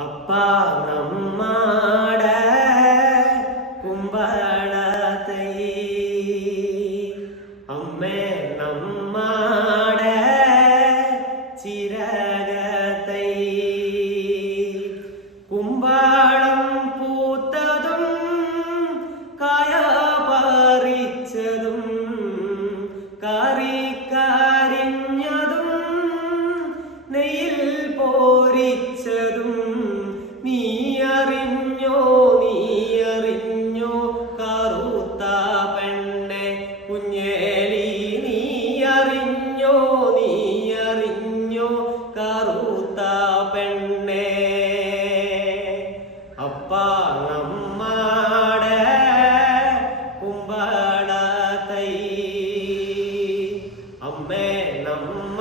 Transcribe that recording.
அப்பா நம்மாட கும்பளத்தை அம்மே நம்மாட சிரகத்தை கும்பாளம் பூத்ததும் காய பறிச்சதும் கறி കരിഞ്ഞതും നെയ്യിൽ പോരിച്ച മൂത്ത പെണ്ണെ കുഞ്ഞേലി നീ അറിഞ്ഞോ നീ അറിഞ്ഞോ കറുത്ത പെണ്ണെ അപ്പ നമ്മടെ കുമ്പട തൈ അമ്മേ നമ്മ